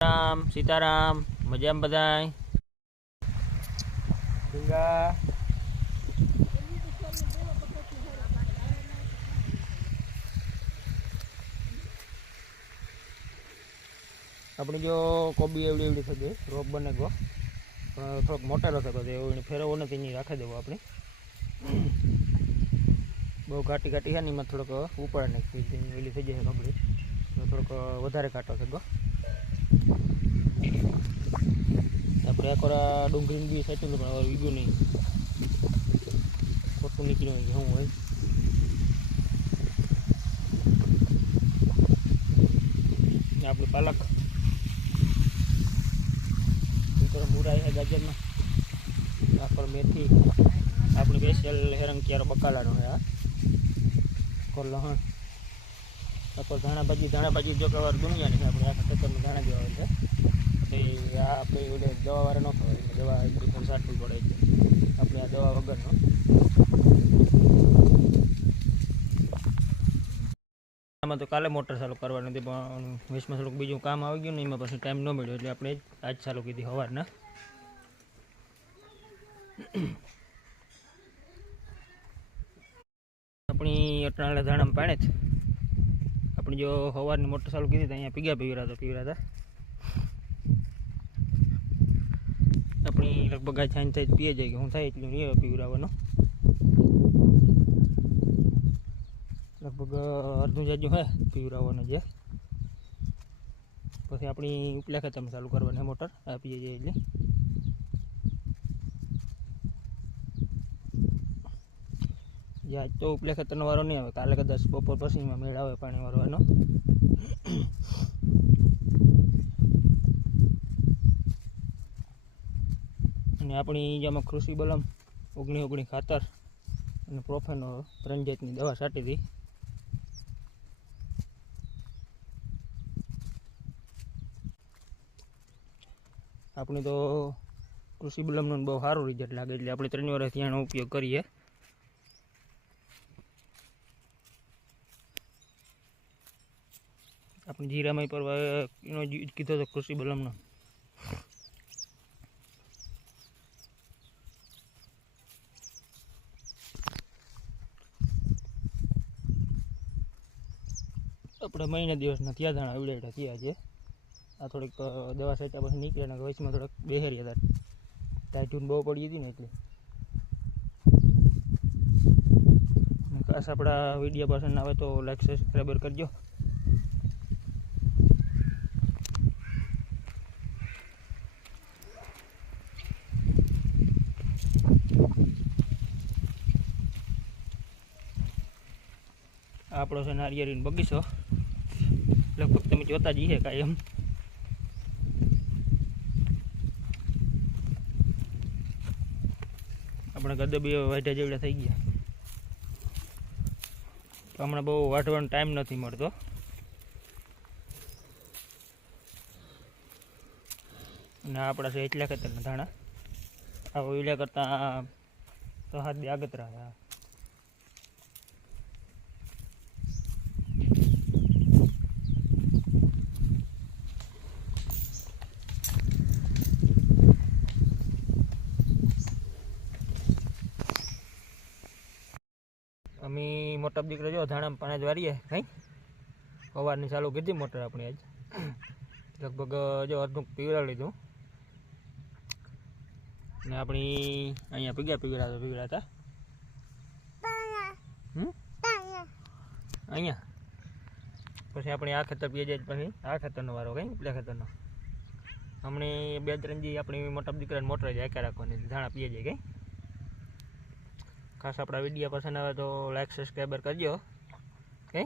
રામ, સીતારામ, મજામાં બધાય? ગંગા? આપણે જો કોબી એવડી એવડી થતી રોપ બને ગો. પણ થોડોક મોટેલો થતો હતો એને ફેરવો નથી, એની રાખી દેવો આપણે. બહુ ઘાટી ઘાટી છે ને, એમાં થોડોક ઉપાડ નાખી એલી થઈ જાય કપડી થોડોક વધારે કાંટો થઈ ગયો આપણે વાર ડુંગળીની બી સાચું પણ હવે વીગ્યું નહીં. ખોટું નીકળ્યું શું હોય? આપણી પાલક. મુરાઈ છે ગાજરમાં? આ પર મેથી. આપણી સ્પેશિયલ હેરંગ ક્યારે બકાલાનો છે આ કોલ્લો હા આ પર ધાણા ભાજી ધાણા ભાજી જો કે દુનિયાની આપણે આખા ખેતરમાં ધાણા જેવા છે. એ આ આપણે ઓલે દવાવાળા ન ખવાય, એટલે દવા એક પણ પડે એટલે આપણે આ દવા વગરનો આમાં તો કાલે મોટર ચાલુ કરવાની હતી, પણ વીસમાં થોડુંક બીજું કામ આવી ગયું ને એમાં પછી ટાઈમ ન મળ્યો, એટલે આપણે આજ ચાલુ કીધી સવારના આપણી અટણાલા ધાણામાં પાણે જ. આપણી જો સવારની મોટર ચાલુ કીધી તો અહીંયા પીગા પીવરા તો પીવરા હતા આપણી લગભગ આ છાંય થાય પીએ જાય, હું થાય એટલું નહીં પીવરાવાનો લગભગ અડધું જાજુ હે પીવરાવવાનું છે પછી આપણી ઉપલા ખેતરમાં ચાલુ કરવાની મોટર આપીએ જઈએ એટલે. જે આજ તો ઉપલે ખેતરનો વારો નહીં આવે, કાલે કદાચ બપોર પછી મેળ આવે પાણી વારવાનો. અને આપણી જેમાં કૃષિ બલમ ઓગણી ઓગણી ખાતર અને પ્રોફેનો રંજેતની દવા છાંટી હતી આપણે તો કૃષિ બલમનો બહુ સારું રિઝલ્ટ લાગે એટલે આપણે ત્રણ વર્ષથી આનો ઉપયોગ કરીએ. આપણે જીરામાં પર એનો કીધો હતો કૃષિ બલમનો આપણે મહિના દિવસના થયા દાણા આવડેટા થયા છે આ થોડીક દવા છાંટ્યા પછી નીકળ્યા ને વચમાં થોડાક બેહર્યા હતા. ટાઈટ્યુન બહુ પડી હતી ને એટલે. ખાસ આપણા વીડિયો પસંદ આવે તો લાઈક સબસ્ક્રાઈબર કરજો. આપણો છે નારિયેળીનો બગીચો. લગભગ તમે જોતા જઈએ કાંઈ એમ. આપણે ગદે બી વાઢ્યા જેવડા થઈ ગયા. હમણાં બહુ વાઢવાનો ટાઈમ નથી મળતો. અને આપણા છે એટલા ખેતરના ધાણા. આ ઓઈલા કરતાં તો હાથ બી આગતરા છે આ. અમે મોટા દીકરો જો ધાણા પાણી જ વારીએ કંઈ સવારની ચાલુ કીધી મોટર આપણી આજ. લગભગ જો અડધું પીવડા લીધું. ને આપણી અહીંયા પીગા પીવડાતા પીવડાતા હમ? અહીંયા. પછી આપણે આ ખેતર પીએ જાય પછી આ ખેતરનો વારો કઈ પેલા ખેતરનો. હમણાં બે ત્રણ જી આપણી મોટા દીકરાને મોટર જાય આક્યા રાખવાની, ધાણા પીએ જાય કઈ ખાસ આપણા વીડિયો પસંદ આવે તો લાઈક સબસ્ક્રાઈબર કરજો. ઓકે?